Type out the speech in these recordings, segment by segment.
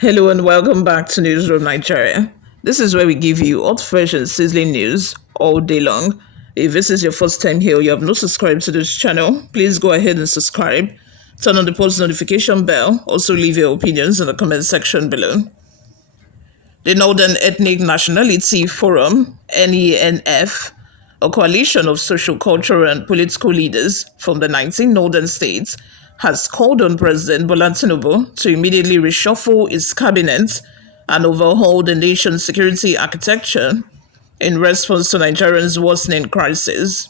Hello and welcome back to Newsroom Nigeria. This is where we give you hot, fresh, and sizzling news all day long. If this is your first time here or you have not subscribed to this channel, please go ahead and subscribe. Turn on the post notification bell. Also, leave your opinions in the comment section below. The Northern Ethnic Nationality Forum, NENF, a coalition of social, cultural, and political leaders from the 19 northern states, has called on President Bola Tinubu to immediately reshuffle his cabinet and overhaul the nation's security architecture in response to Nigeria's worsening crisis.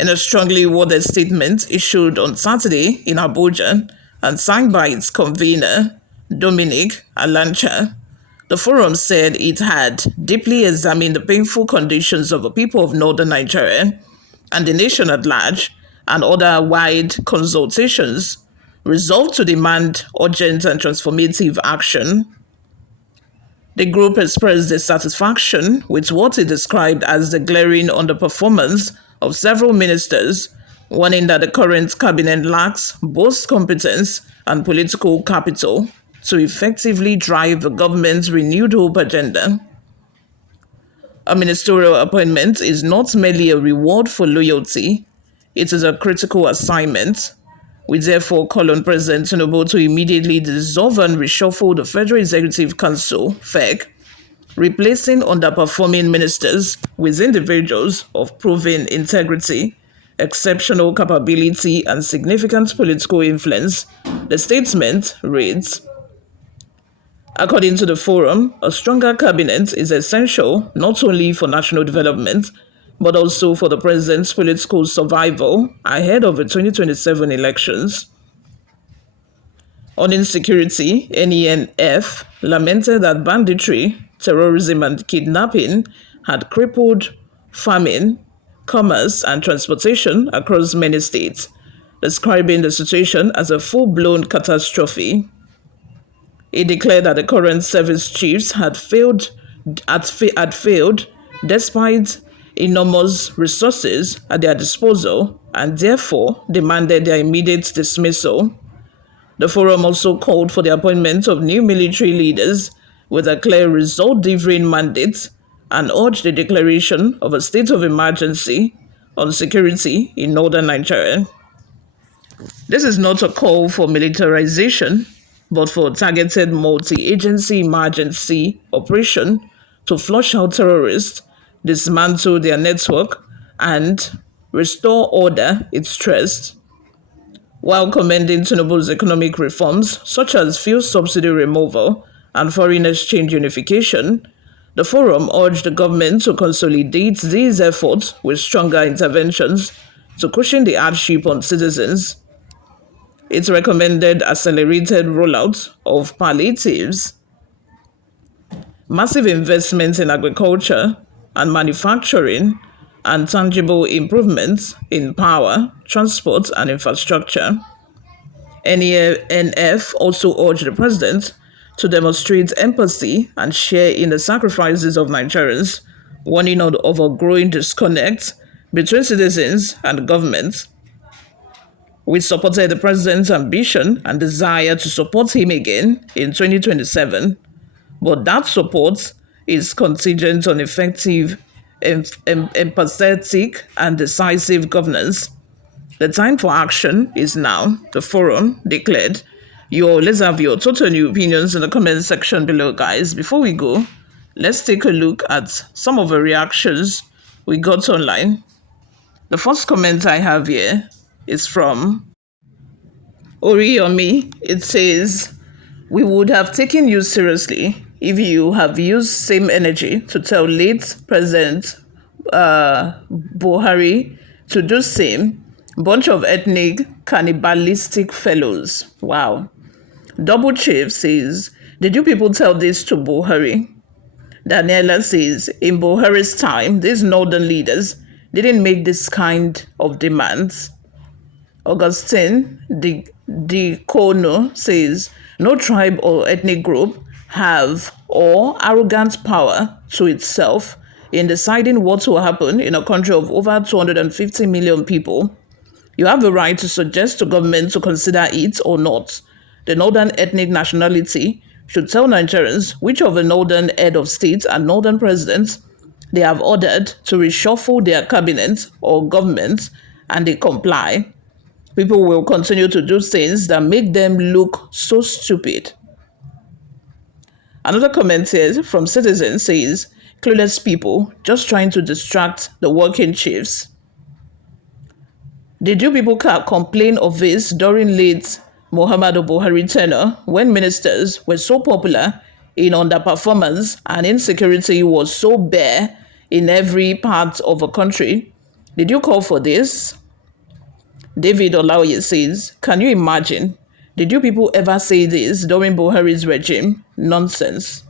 In a strongly worded statement issued on Saturday in Abuja and signed by its convener, Dominic Alancha, the forum said it had deeply examined the painful conditions of the people of northern Nigeria and the nation at large, and other wide consultations resolved to demand urgent and transformative action. The group expressed dissatisfaction with what it described as the glaring underperformance of several ministers, warning that the current cabinet lacks both competence and political capital to effectively drive the government's renewed hope agenda. A ministerial appointment is not merely a reward for loyalty, it is a critical assignment. We therefore call on President Tinubu to immediately dissolve and reshuffle the Federal Executive Council, FEC, replacing underperforming ministers with individuals of proven integrity, exceptional capability, and significant political influence, the statement reads. According to the forum, a stronger cabinet is essential not only for national development, but also for the president's political survival ahead of the 2027 elections. On insecurity, NENF lamented that banditry, terrorism, and kidnapping had crippled farming, commerce, and transportation across many states, describing the situation as a full-blown catastrophe. It declared that the current service chiefs had failed despite enormous resources at their disposal and therefore demanded their immediate dismissal. The forum also called for the appointment of new military leaders with a clear result-delivering mandate and urged the declaration of a state of emergency on security in northern Nigeria. This is not a call for militarization, but for a targeted multi-agency emergency operation to flush out terrorists, dismantle their network, and restore order, it stressed. While commending Tinubu's economic reforms, such as fuel subsidy removal and foreign exchange unification, the forum urged the government to consolidate these efforts with stronger interventions to cushion the hardship on citizens. It recommended accelerated rollout of palliatives, massive investments in agriculture and manufacturing, and tangible improvements in power, transport, and infrastructure. NENF also urged the president to demonstrate empathy and share in the sacrifices of Nigerians, warning of a growing disconnect between citizens and government. We supported the president's ambition and desire to support him again in 2027, but that support is contingent on effective, empathetic, and decisive governance. The time for action is now, the forum declared. Let's have your total new opinions in the comment section below, guys. Before we go, let's take a look at some of the reactions we got online. The first comment I have here is from Oriyomi. It says, "We would have taken you seriously if you have used same energy to tell late President Buhari to do same. Bunch of ethnic cannibalistic fellows." Wow. Double Chief says, "Did you people tell this to Buhari?" Daniela says, "In Buhari's time, these northern leaders didn't make this kind of demands." Augustine Kono says, "No tribe or ethnic group have or arrogant power to itself in deciding what will happen in a country of over 250 million people. You have the right to suggest to government to consider it or not. the northern ethnic nationality, should tell Nigerians which of the northern head of state and northern presidents they have ordered to reshuffle their cabinet or government, and they comply. People will continue to do things that make them look so stupid. Another comment here from citizens says, clueless people just trying to distract the working chiefs. Did you people complain of this during late Muhammadu Buhari tenure when ministers were so popular in underperformance and insecurity was so bare in every part of the country? Did you call for this? David Olaoye says, can you imagine? Did you people ever say this during Buhari's regime? Nonsense.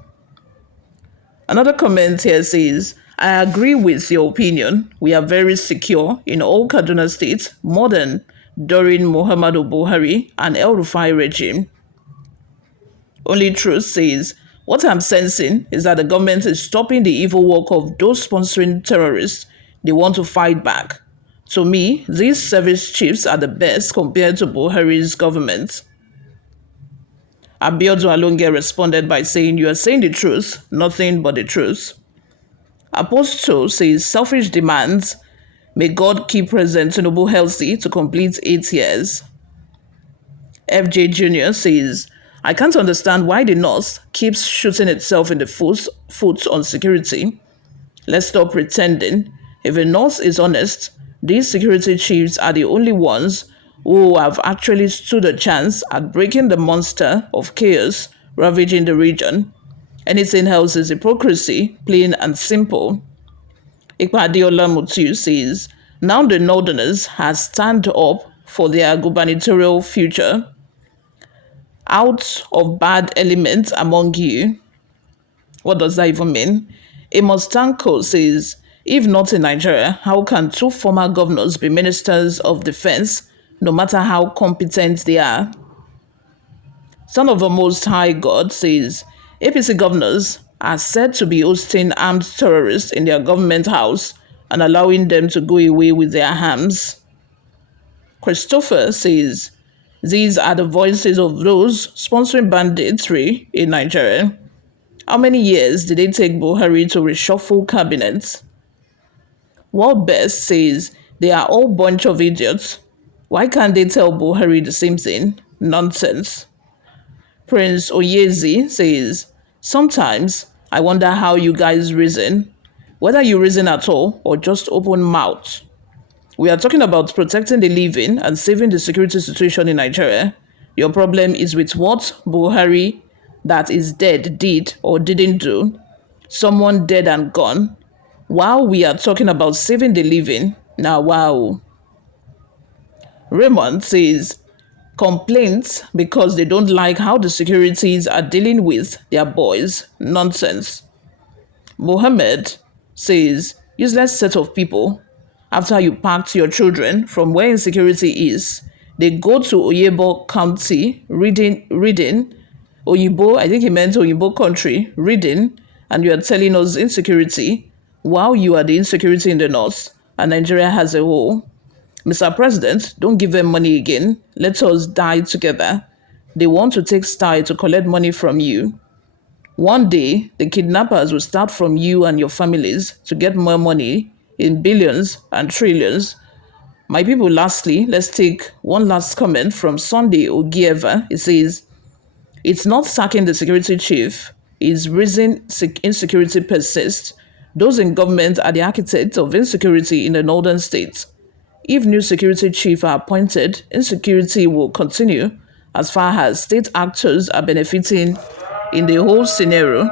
Another comment here says, I agree with your opinion. We are very secure in all Kaduna states more than during Muhammadu Buhari and El Rufai regime. Only Truth says, what I'm sensing is that the government is stopping the evil work of those sponsoring terrorists. They want to fight back. To me, these service chiefs are the best compared to Buhari's government. Abiodun Alonge responded by saying, you are saying the truth, nothing but the truth. Apostle says, selfish demands. May God keep President Tinubu healthy to complete 8 years. FJ Jr. says, I can't understand why the North keeps shooting itself in the foot on security. Let's stop pretending. If the North is honest, these security chiefs are the only ones who have actually stood a chance at breaking the monster of chaos ravaging the region. Anything else is hypocrisy, plain and simple. Ikpadiola Mutu says, now the Northerners have stand up for their gubernatorial future. Out of bad elements among you. What does that even mean? Amos Tanko says, if not in Nigeria, how can 2 former governors be ministers of defense, no matter how competent they are? Son of the Most High God says, APC governors are said to be hosting armed terrorists in their government house and allowing them to go away with their arms. Christopher says, these are the voices of those sponsoring banditry in Nigeria. How many years did it take Buhari to reshuffle cabinets? World Best says they are all bunch of idiots. Why can't they tell Buhari the same thing? Nonsense. Prince Oyezi says, sometimes I wonder how you guys reason, whether you reason at all or just open mouth. We are talking about protecting the living and saving the security situation in Nigeria. Your problem is with what Buhari that is dead did or didn't do. Someone dead and gone. While we are talking about saving the living, now wow. Raymond says, complaints because they don't like how the securities are dealing with their boys. Nonsense. Mohammed says, useless set of people. After you packed your children from where insecurity is, they go to Oyebo County, reading, Oyibo, I think he meant Oyibo country, reading, and you are telling us insecurity, while you are the insecurity in the north, and Nigeria as a whole. Mr. President, don't give them money again. Let us die together. They want to take style to collect money from you. One day, the kidnappers will start from you and your families to get more money in billions and trillions. My people, lastly, let's take one last comment from Sunday Ogieva. It says, it's not sacking the security chief, it's reason insecurity persists. Those in government are the architects of insecurity in the northern states. If new security chiefs are appointed, insecurity will continue as far as state actors are benefiting in the whole scenario.